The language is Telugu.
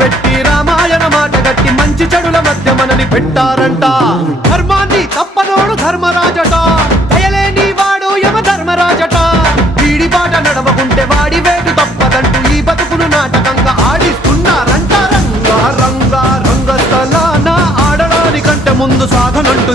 పెట్టి రామాయణ మాట గట్టి మంచి చెడుల మధ్య మనని పెట్టారంట. ధర్మాన్ని తప్పనోడు ధర్మరాజట, దయలేని వాడు యమ ధర్మరాజట. వీడి బాట నడవకుంటే వాడి వేటు తప్పదంటూ ఈ బతుకును నాటకంగా ఆడిస్తున్నారంట. రంగా రంగా రంగస్థలాన ఆడడానికంటే ముందు సాధనంటూ